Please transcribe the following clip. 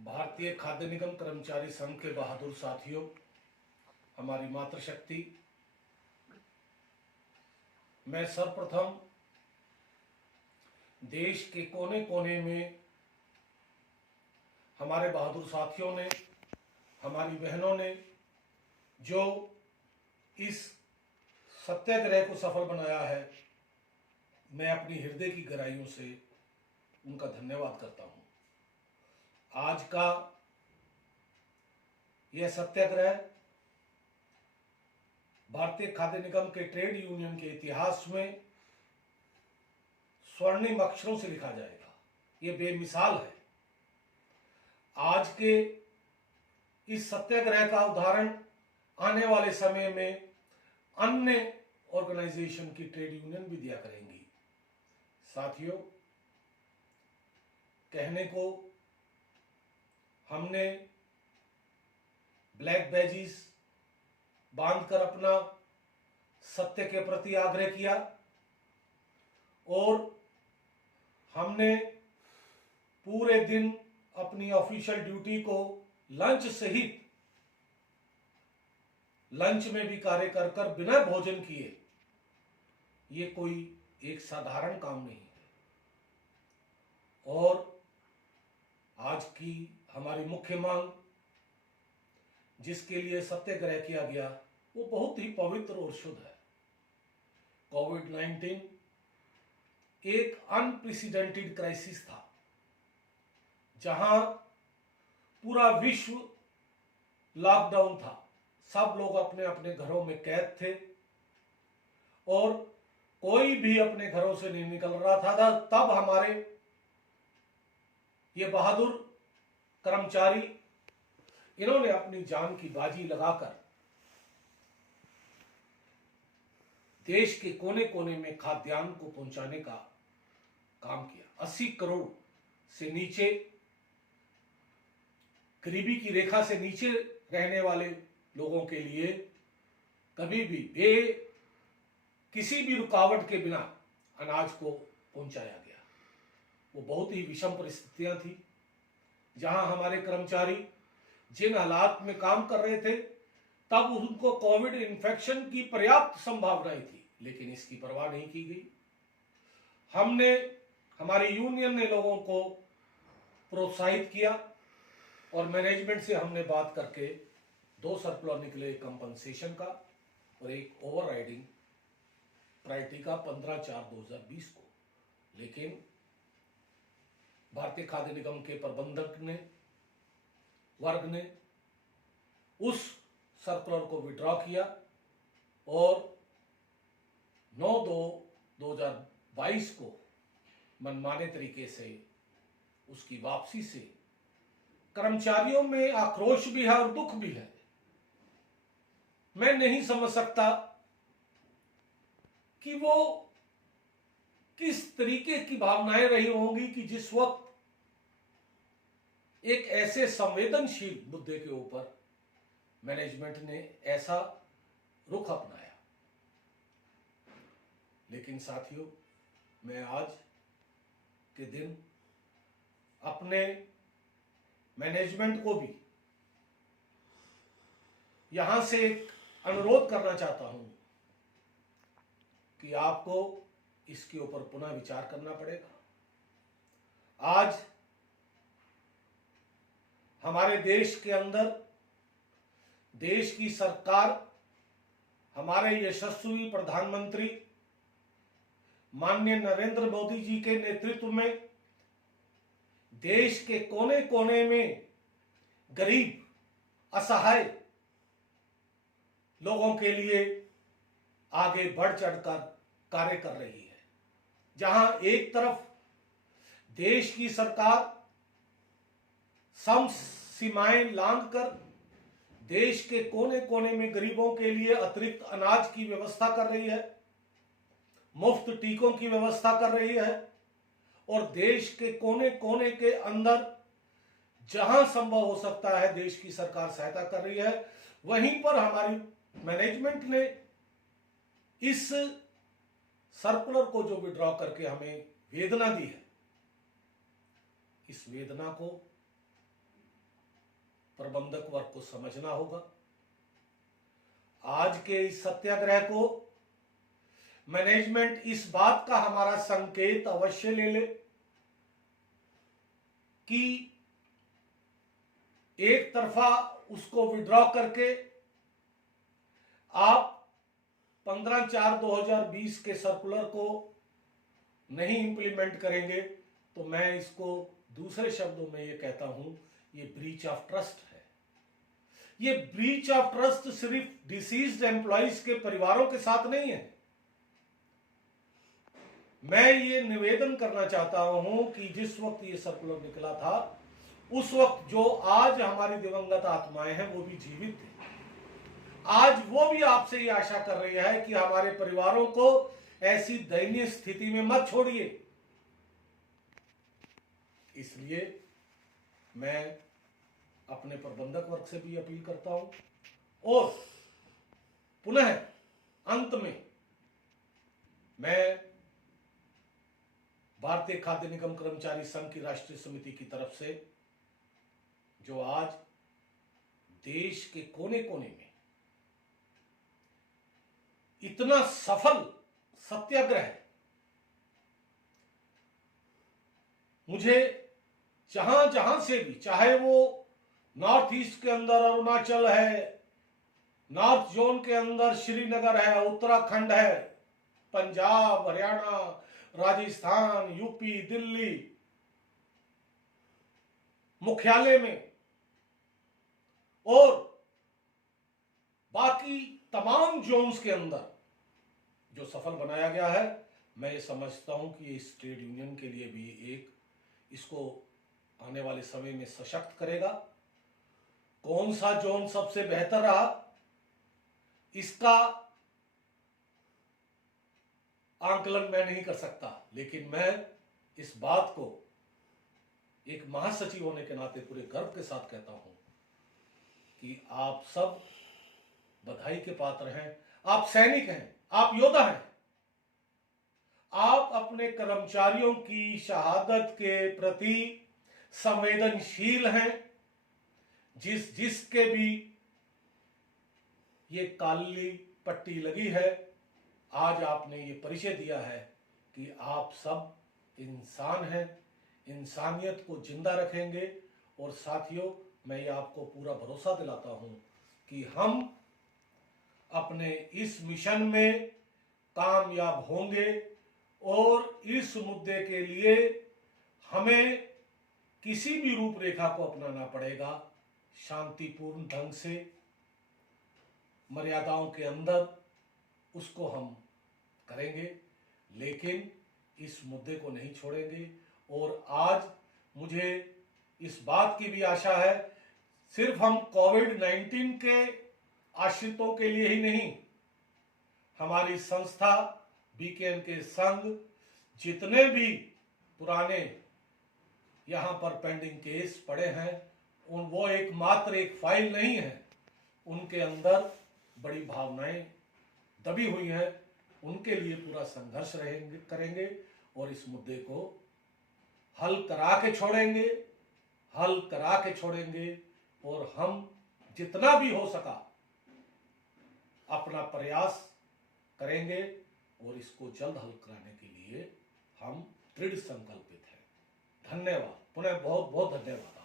भारतीय खाद्य निगम कर्मचारी संघ के बहादुर साथियों, हमारी मातृशक्ति, मैं सर्वप्रथम देश के कोने कोने में हमारे बहादुर साथियों ने, हमारी बहनों ने जो इस सत्याग्रह को सफल बनाया है, मैं अपनी हृदय की गहराइयों से उनका धन्यवाद करता हूं। आज का यह सत्याग्रह भारतीय खाद्य निगम के ट्रेड यूनियन के इतिहास में स्वर्णिम अक्षरों से लिखा जाएगा। यह बेमिसाल है। आज के इस सत्याग्रह का उदाहरण आने वाले समय में अन्य ऑर्गेनाइजेशन की ट्रेड यूनियन भी दिया करेंगी। साथियों, कहने को हमने ब्लैक बैजिस बांधकर अपना सत्य के प्रति आग्रह किया और हमने पूरे दिन अपनी ऑफिशियल ड्यूटी को लंच सहित लंच में भी कार्य कर बिना भोजन किए, ये कोई एक साधारण काम नहीं है। और आज की हमारी मुख्य मांग, जिसके लिए सत्याग्रह किया गया, वो बहुत ही पवित्र और शुद्ध है। कोविड-19 एक अनप्रेसिडेंटेड क्राइसिस था, जहां पूरा विश्व लॉकडाउन था। सब लोग अपने अपने घरों में कैद थे और कोई भी अपने घरों से नहीं निकल रहा था। तब हमारे ये बहादुर कर्मचारी, इन्होंने अपनी जान की बाजी लगाकर देश के कोने कोने में खाद्यान्न को पहुंचाने का काम किया। 80 करोड़ से नीचे, गरीबी की रेखा से नीचे रहने वाले लोगों के लिए कभी भी किसी भी रुकावट के बिना अनाज को पहुंचाया गया। वो बहुत ही विषम परिस्थितियां थी, जहां हमारे कर्मचारी जिन हालात में काम कर रहे थे, तब उनको कोविड इन्फेक्शन की पर्याप्त संभावनाएं थी, लेकिन इसकी परवाह नहीं की गई। हमारी यूनियन ने लोगों को प्रोत्साहित किया और मैनेजमेंट से हमने बात करके 2 सर्कुलर निकले, कंपनसेशन का और एक ओवरराइडिंग प्रायोरिटी का 15/4/2020 को। लेकिन भारतीय खाद्य निगम के प्रबंधक वर्ग ने उस सर्कुलर को विड्रॉ किया और 9/2/2022 को मनमाने तरीके से उसकी वापसी से कर्मचारियों में आक्रोश भी है और दुख भी है। मैं नहीं समझ सकता कि वो किस तरीके की भावनाएं रही होंगी कि जिस वक्त एक ऐसे संवेदनशील मुद्दे के ऊपर मैनेजमेंट ने ऐसा रुख अपनाया। लेकिन साथियों, मैं आज के दिन अपने मैनेजमेंट को भी यहां से एक अनुरोध करना चाहता हूं कि आपको इसके ऊपर पुनः विचार करना पड़ेगा। आज हमारे देश के अंदर देश की सरकार, हमारे यशस्वी प्रधानमंत्री माननीय नरेंद्र मोदी जी के नेतृत्व में देश के कोने कोने में गरीब, असहाय लोगों के लिए आगे बढ़ चढ़कर कार्य कर रही है। जहां एक तरफ देश की सरकार सम सीमाएं लांघकर देश के कोने कोने में गरीबों के लिए अतिरिक्त अनाज की व्यवस्था कर रही है, मुफ्त टीकों की व्यवस्था कर रही है और देश के कोने कोने के अंदर जहां संभव हो सकता है देश की सरकार सहायता कर रही है, वहीं पर हमारी मैनेजमेंट ने इस सर्कुलर को जो विड्रॉ करके हमें वेदना दी है, इस वेदना को प्रबंधक वर्ग को समझना होगा। आज के इस सत्याग्रह को मैनेजमेंट इस बात का हमारा संकेत अवश्य ले ले कि एक तरफा उसको विड्रॉ करके आप 15/4/2020 के सर्कुलर को नहीं इंप्लीमेंट करेंगे, तो मैं इसको दूसरे शब्दों में ये कहता हूं, ये ब्रीच ऑफ ट्रस्ट है। ये ब्रीच ऑफ ट्रस्ट सिर्फ डिसीज्ड एम्प्लॉइज के परिवारों के साथ नहीं है। मैं ये निवेदन करना चाहता हूं कि जिस वक्त ये सर्कुलर निकला था, उस वक्त जो आज हमारी दिवंगत आत्माएं हैं वो भी जीवित थे। आज वो भी आपसे ये आशा कर रही है कि हमारे परिवारों को ऐसी दयनीय स्थिति में मत छोड़िए। इसलिए मैं अपने प्रबंधक वर्ग से भी अपील करता हूं और पुनः अंत में मैं भारतीय खाद्य निगम कर्मचारी संघ की राष्ट्रीय समिति की तरफ से, जो आज देश के कोने कोने में इतना सफल सत्याग्रह, मुझे जहां जहां से भी, चाहे वो नॉर्थ ईस्ट के अंदर अरुणाचल है, नॉर्थ जोन के अंदर श्रीनगर है, उत्तराखंड है, पंजाब, हरियाणा, राजस्थान, यूपी, दिल्ली, मुख्यालय में और बाकी तमाम जोन्स के अंदर जो सफल बनाया गया है, मैं ये समझता हूं कि ये इस ट्रेड यूनियन के लिए भी एक, इसको आने वाले समय में सशक्त करेगा। कौन सा जोन सबसे बेहतर रहा, इसका आंकलन मैं नहीं कर सकता, लेकिन मैं इस बात को एक महासचिव होने के नाते पूरे गर्व के साथ कहता हूं कि आप सब बधाई के पात्र हैं। आप सैनिक हैं, आप योद्धा हैं। आप अपने कर्मचारियों की शहादत के प्रति संवेदनशील हैं। जिसके भी ये काली पट्टी लगी है, आज आपने ये परिचय दिया है कि आप सब इंसान हैं, इंसानियत को जिंदा रखेंगे। और साथियों, मैं ये आपको पूरा भरोसा दिलाता हूं कि हम अपने इस मिशन में कामयाब होंगे और इस मुद्दे के लिए हमें किसी भी रूपरेखा को अपनाना पड़ेगा। शांतिपूर्ण ढंग से, मर्यादाओं के अंदर उसको हम करेंगे, लेकिन इस मुद्दे को नहीं छोड़ेंगे। और आज मुझे इस बात की भी आशा है, सिर्फ हम कोविड-19 के आश्रितों के लिए ही नहीं, हमारी संस्था बीकेएन के संघ जितने भी पुराने यहां पर पेंडिंग केस पड़े हैं, वो एकमात्र एक फाइल नहीं है, उनके अंदर बड़ी भावनाएं दबी हुई हैं। उनके लिए पूरा संघर्ष करेंगे और इस मुद्दे को हल करा के छोड़ेंगे। और हम जितना भी हो सका अपना प्रयास करेंगे और इसको जल्द हल कराने के लिए हम दृढ़ संकल्पित हैं। धन्यवाद, पुनः बहुत बहुत धन्यवाद।